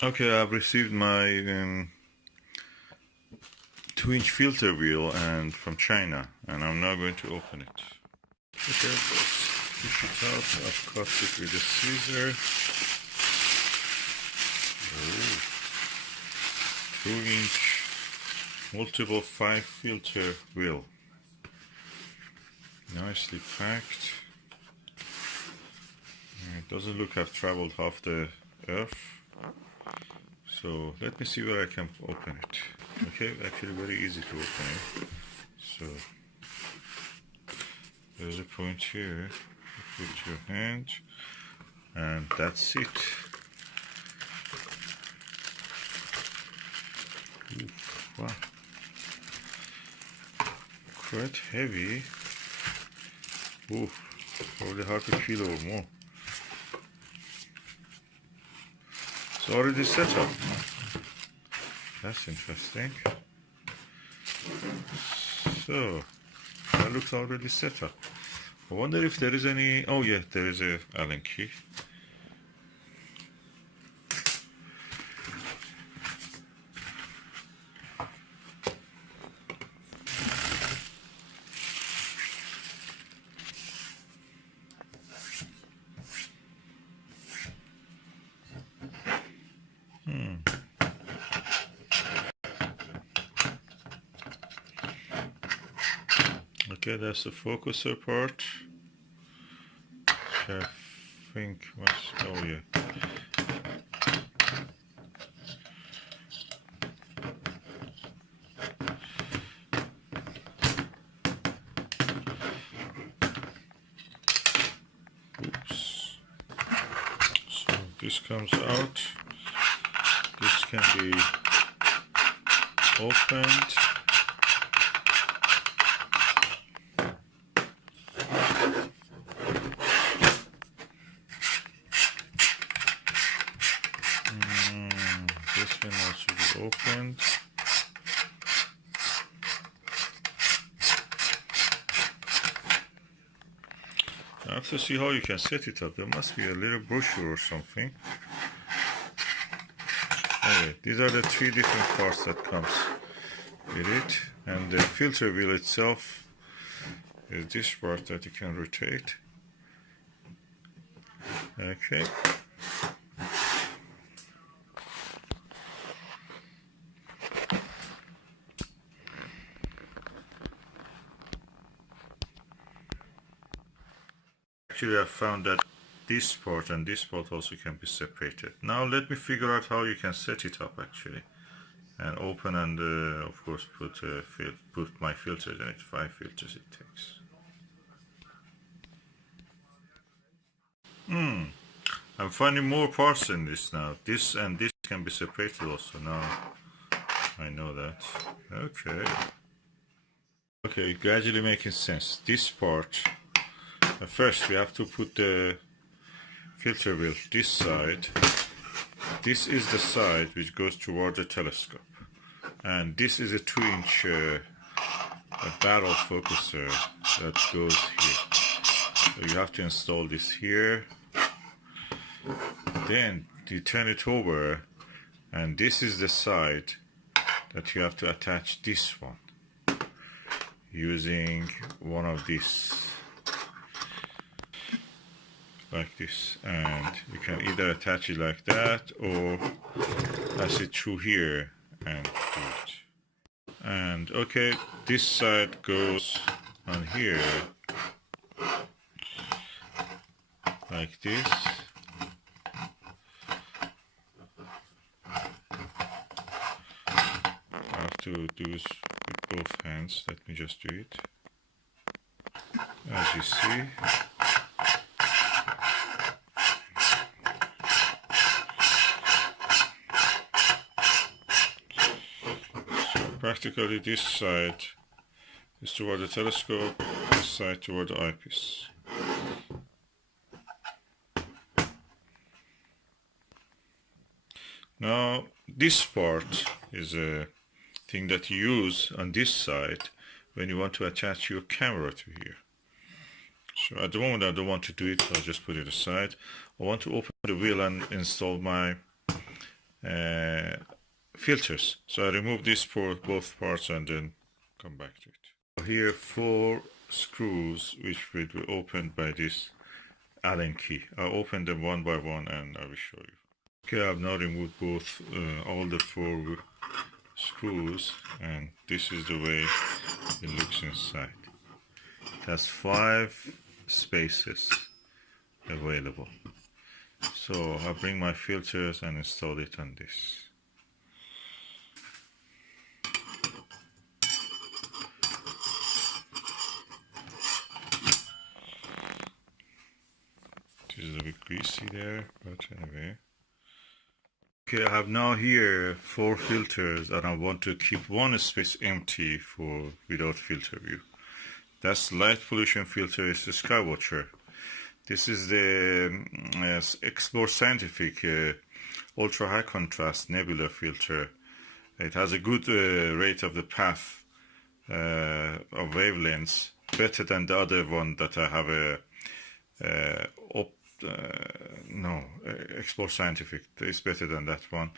Okay, I've received my 2-inch filter wheel and from China, and I'm now going to open it. Okay, let's fish it out. I've cut it with a scissor. Oh, 2-inch multiple 5 filter wheel. Nicely packed. It doesn't look to have traveled half the earth. So let me see where I can open it. Okay, actually very easy to open it. So there's a point here. Put your hand, and that's it. Oof, wow, quite heavy. Oof, probably half a kilo or more. It's already set up. That's interesting. So that looks already set up. I wonder if there is any. Oh yeah, there is a Allen key. Okay, that's the focuser part. I think was. Oh yeah. Oops. So this comes out. This can be opened. This can also be opened. I have to see how you can set it up. There must be a little brochure or something. Anyway, these are the 3 different parts that comes with it, and the filter wheel itself is this part that you can rotate. Okay. Actually, I found that this part and this part also can be separated. Now let me figure out how you can set it up actually, and open and of course put my filters in it. 5 filters it takes. I'm finding more parts in this now. This and this can be separated also. Now I know that. Okay. Okay, gradually making sense. This part. First we have to put the filter wheel this side. This is the side which goes toward the telescope, and this is a 2-inch barrel focuser that goes here. So you have to install this here. Then you turn it over, and this is the side that you have to attach this one using one of these, like this, and you can either attach it like that or pass it through here and do it. And okay, this side goes on here like this. I have to do this with both hands. Let me just do it. As you see, practically this side is toward the telescope, this side toward the eyepiece. Now this part is a thing that you use on this side when you want to attach your camera to here. So at the moment I don't want to do it, so I'll just put it aside. I want to open the wheel and install my filters. So I remove this for both parts and then come back to it. Here 4 screws which will be opened by this Allen key. I'll open them one by one and I will show you. Okay, I've now removed both all the 4 screws, and this is the way it looks inside. It has 5 spaces available. So I'll bring my filters and install it on this. This is a bit greasy there, but anyway. Okay, I have now here 4 filters and I want to keep one space empty for without filter view. That's light pollution filter, is the Skywatcher. This is the Explore Scientific ultra high contrast nebula filter. It has a good rate of the path of wavelengths, better than the other one that I have Explore Scientific. It's better than that one.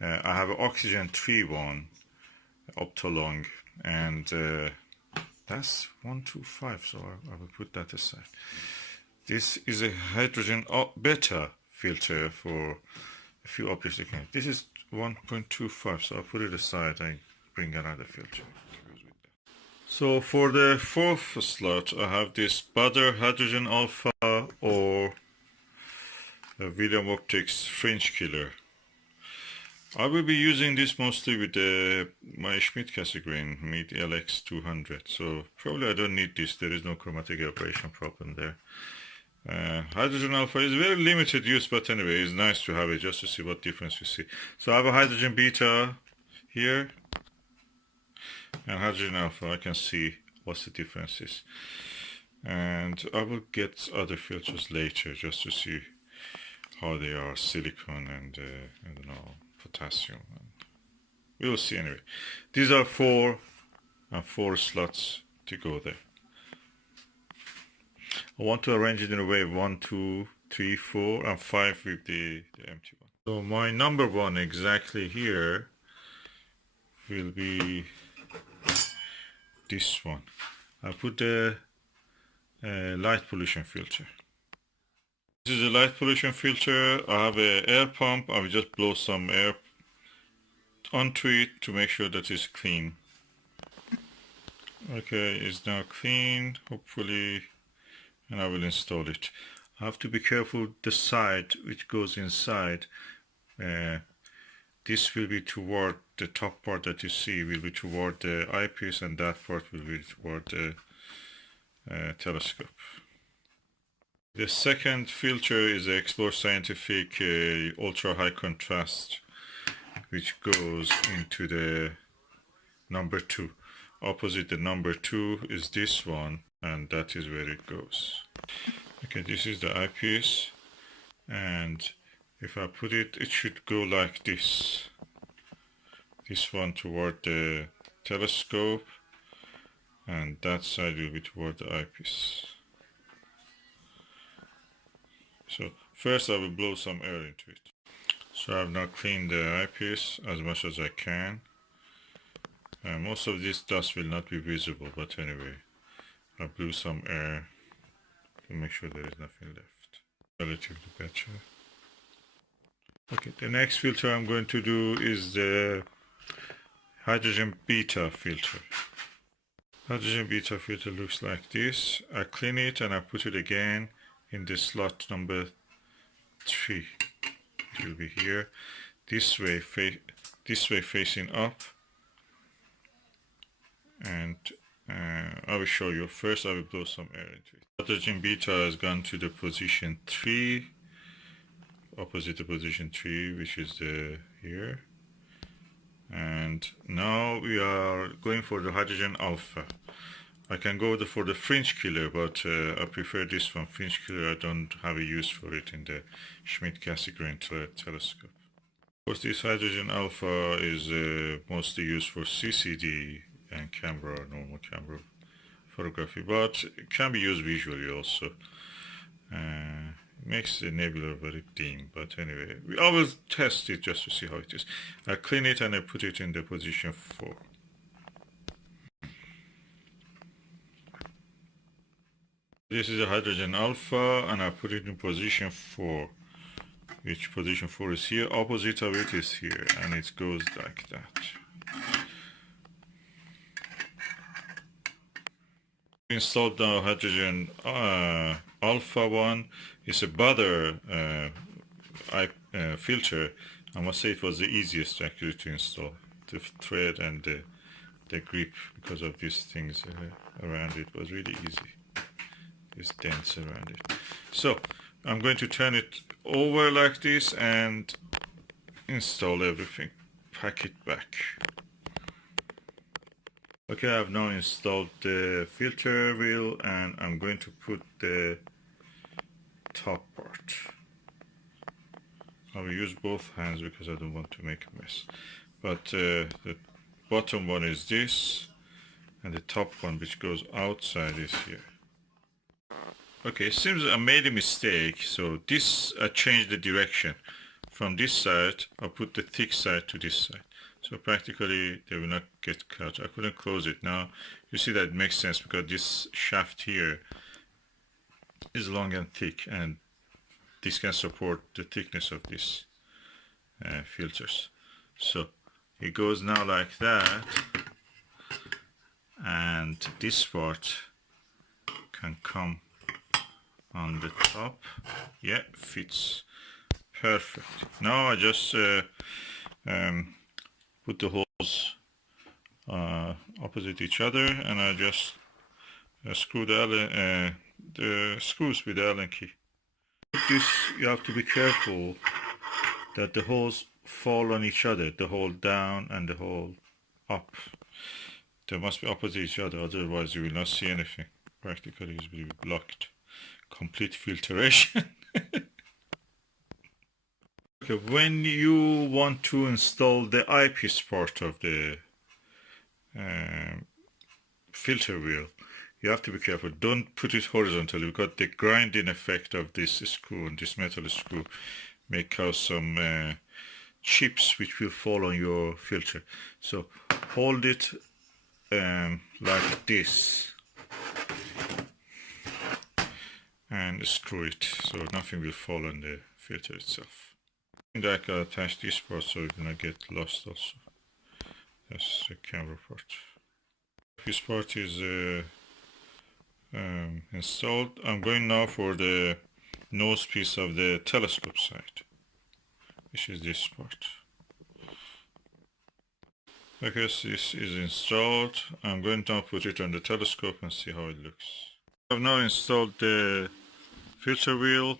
I have an Oxygen 3 one, Optolong, and that's 125, so I will put that aside. This is a hydrogen beta filter for a few objects again. This is 1.25, so I'll put it aside and bring another filter. So for the 4th slot, I have this Badr Hydrogen Alpha or William Optics Fringe Killer. I will be using this mostly with my Schmidt Cassegrain Meet LX200, so probably I don't need this. There is no chromatic aberration problem there. Hydrogen alpha is very limited use, but anyway, it's nice to have it just to see what difference you see. So I have a hydrogen beta here and hydrogen alpha. I can see what the difference is, and I will get other filters later just to see how they are, silicon and I don't know, potassium. We will see anyway. These are 4 slots to go there. I want to arrange it in a way 1, 2, 3, 4, and 5 with the empty one. So my number 1 exactly here will be this one. I put the light pollution filter. This is a light pollution filter. I have an air pump. I will just blow some air onto it to make sure that it's clean. Okay, it's now clean, hopefully, and I will install it. I have to be careful the side which goes inside. This will be toward the top part that you see will be toward the eyepiece, and that part will be toward the telescope. The second filter is the Explore Scientific ultra high contrast, which goes into the number 2. Opposite the number 2 is this one, and that is where it goes. Okay, this is the eyepiece, and if I put it, it should go like this. This one toward the telescope, and that side will be toward the eyepiece. So first I will blow some air into it. So I've now cleaned the eyepiece as much as I can. Most of this dust will not be visible, but anyway, I blew some air to make sure there is nothing left. Relatively better. Okay, the next filter I'm going to do is the hydrogen beta filter. Hydrogen beta filter looks like this. I clean it and I put it again in the slot number 3. It will be here, this way facing up, and I will show you. First I will blow some air into it. Hydrogen beta has gone to the position 3, opposite the position 3, which is here, and now we are going for the hydrogen alpha. I can go for the fringe killer, but I prefer this one. Fringe killer, I don't have a use for it in the Schmidt Cassegrain telescope. Of course, this hydrogen alpha is mostly used for CCD and camera, normal camera photography, but it can be used visually also. makes the nebula very dim, but anyway, I will test it just to see how it is. I clean it and I put it in the position 4. This is a hydrogen alpha and I put it in position 4. Which position 4 is here, opposite of it is here, and it goes like that. Installed now hydrogen alpha 1 is a better filter. I must say it was the easiest actually to install. The thread and the grip, because of these things around it, was really easy. These dents around it. So I'm going to turn it over like this and install everything. Pack it back. Okay, I've now installed the filter wheel and I'm going to put the top part. I will use both hands because I don't want to make a mess. But the bottom one is this and the top one, which goes outside, is here. Okay, it seems I made a mistake. So this, I changed the direction. From this side, I put the thick side to this side. So practically they will not get cut. I couldn't close it. Now you see that it makes sense because this shaft here is long and thick, and this can support the thickness of these filters. So it goes now like that, and this part can come on the top. Yeah, fits perfect. Now I just put the holes opposite each other, and I just screw the screws with the Allen key. This, you have to be careful that the holes fall on each other, the hole down and the hole up. They must be opposite each other, otherwise you will not see anything. Practically it will be blocked. Complete filtration. Okay, when you want to install the eyepiece part of the filter wheel, you have to be careful. Don't put it horizontally because the grinding effect of this screw and this metal screw may cause some chips which will fall on your filter. So hold it like this and screw it so nothing will fall on the filter itself. I can attach this part so it will not get lost also. That's the camera part. This part is installed. I'm going now for the nose piece of the telescope side, which is this part. Okay, so this is installed. I'm going to put it on the telescope and see how it looks. I've now installed the filter wheel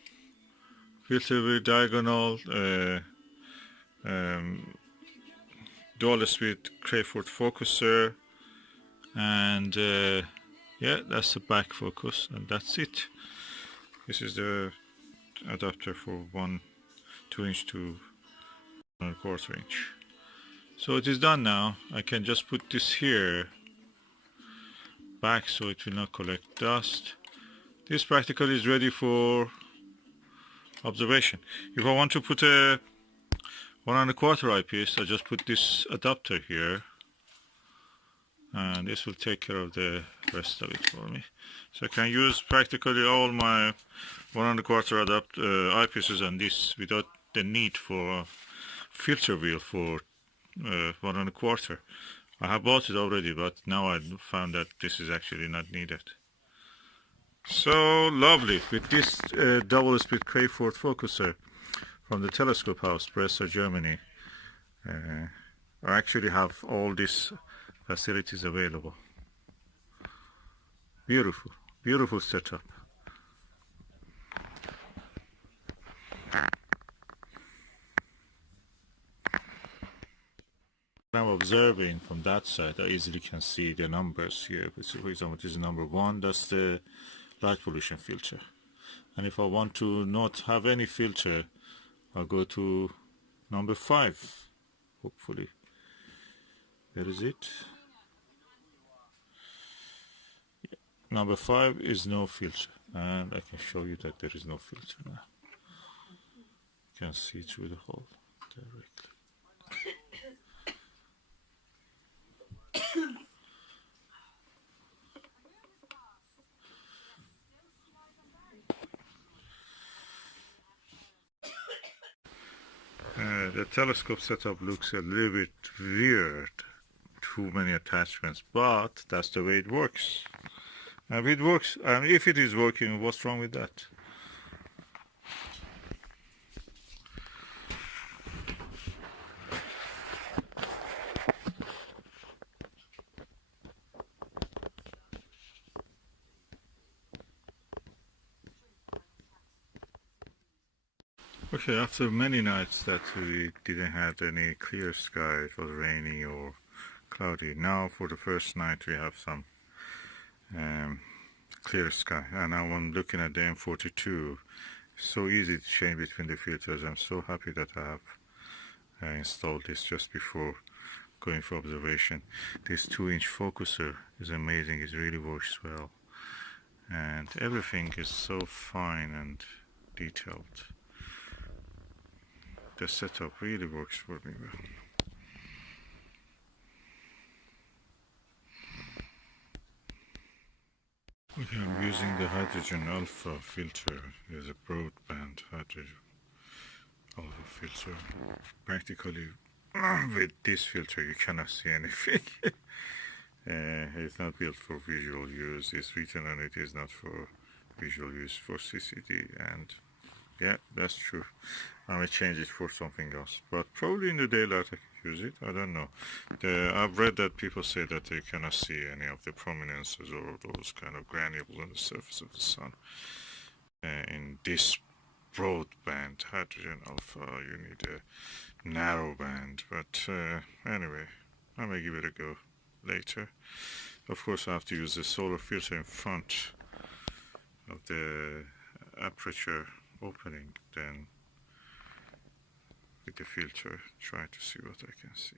diagonal, dual speed Crayford focuser, and yeah, that's the back focus, and that's it. This is the adapter for 2 inch to 1/4 inch. So it is done now. I can just put this here back so it will not collect dust. This practically is ready for observation. If I want to put a 1¼ eyepiece, I just put this adapter here, and this will take care of the rest of it for me. So I can use practically all my 1¼ eyepieces on this without the need for a filter wheel for 1¼ I have bought it already, but now I found that this is actually not needed. So lovely. With this double speed Crayford focuser from the telescope house, Breslau, Germany, I actually have all these facilities available. Beautiful, beautiful setup. I'm observing from that side, I easily can see the numbers here. For example, this is number 1, that's the light pollution filter. And if I want to not have any filter, I'll go to number 5, hopefully. There is it. Yeah. Number 5 is no filter. And I can show you that there is no filter now. You can see through the hole directly. The telescope setup looks a little bit weird. Too many attachments, but that's the way it works. And it works. And if it is working, what's wrong with that? Okay, after many nights that we didn't have any clear sky, it was rainy or cloudy. Now for the first night we have some clear sky, and now I'm looking at the M42. It's so easy to change between the filters. I'm so happy that I have installed this just before going for observation. This 2-inch focuser is amazing. It really works well, and everything is so fine and detailed. The setup really works for me well. Okay, I'm using the hydrogen alpha filter. It's a broadband hydrogen alpha filter. Practically, with this filter you cannot see anything. It's not built for visual use. It's written on it is not for visual use, for CCD, and yeah, that's true. I may change it for something else, but probably in the daylight I can use it. I don't know. I've read that people say that they cannot see any of the prominences or those kind of granules on the surface of the sun. In this broadband hydrogen alpha, you need a narrow band. But anyway, I may give it a go later. Of course, I have to use the solar filter in front of the aperture opening, then with the filter try to see what I can see.